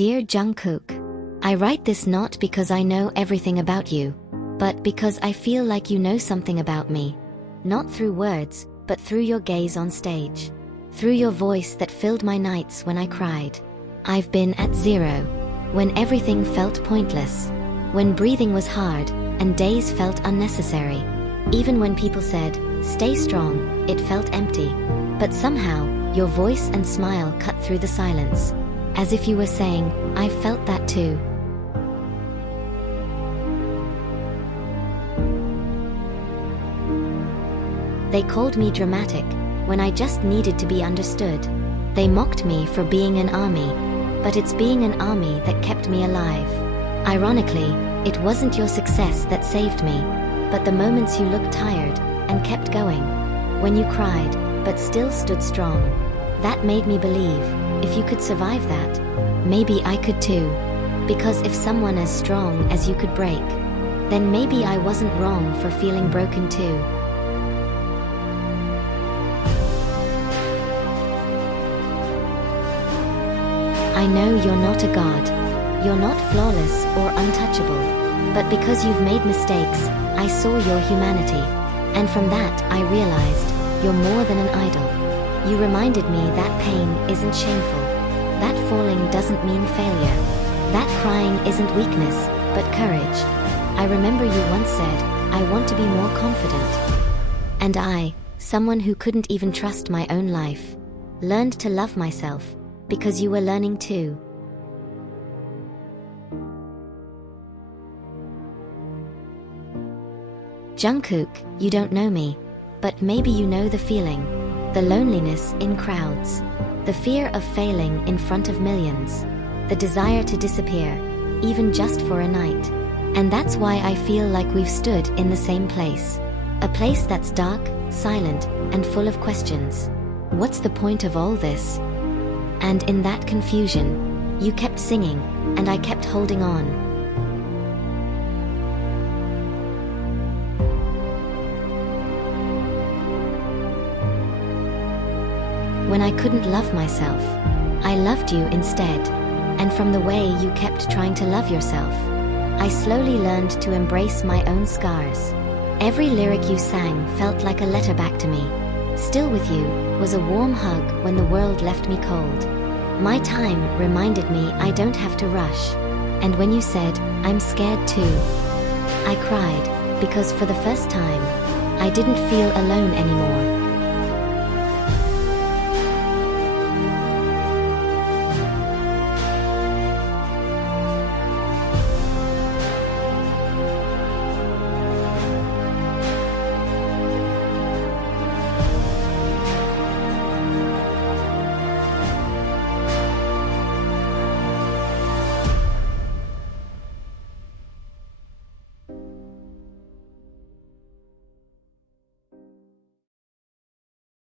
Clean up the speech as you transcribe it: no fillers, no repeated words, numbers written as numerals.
Dear Jungkook, I write this not because I know everything about you, but because I feel like you know something about me. Not through words, but through your gaze on stage. Through your voice that filled my nights when I cried. I've been at zero, when everything felt pointless. When breathing was hard, and days felt unnecessary. Even when people said, stay strong, it felt empty. But somehow, your voice and smile cut through the silence. As if you were saying, I felt that too. They called me dramatic, when I just needed to be understood. They mocked me for being an army, but it's being an army that kept me alive. Ironically, it wasn't your success that saved me, but the moments you looked tired, and kept going. When you cried, but still stood strong. That made me believe, if you could survive that, maybe I could too. Because if someone as strong as you could break, then maybe I wasn't wrong for feeling broken too. I know you're not a god. You're not flawless or untouchable. But because you've made mistakes, I saw your humanity. And from that, I realized, you're more than an idol. You reminded me that pain isn't shameful. That falling doesn't mean failure. That crying isn't weakness, but courage. I remember you once said, I want to be more confident. And I, someone who couldn't even trust my own life, learned to love myself, because you were learning too. Jungkook, you don't know me, but maybe you know the feeling. The loneliness in crowds. The fear of failing in front of millions. The desire to disappear, even just for a night. And that's why I feel like we've stood in the same place. A place that's dark, silent, and full of questions. What's the point of all this? And in that confusion, you kept singing, and I kept holding on. When I couldn't love myself, I loved you instead. And from the way you kept trying to love yourself, I slowly learned to embrace my own scars. Every lyric you sang felt like a letter back to me. Still with you was a warm hug when the world left me cold. My time reminded me I don't have to rush. And when you said, I'm scared too, I cried, because for the first time, I didn't feel alone anymore.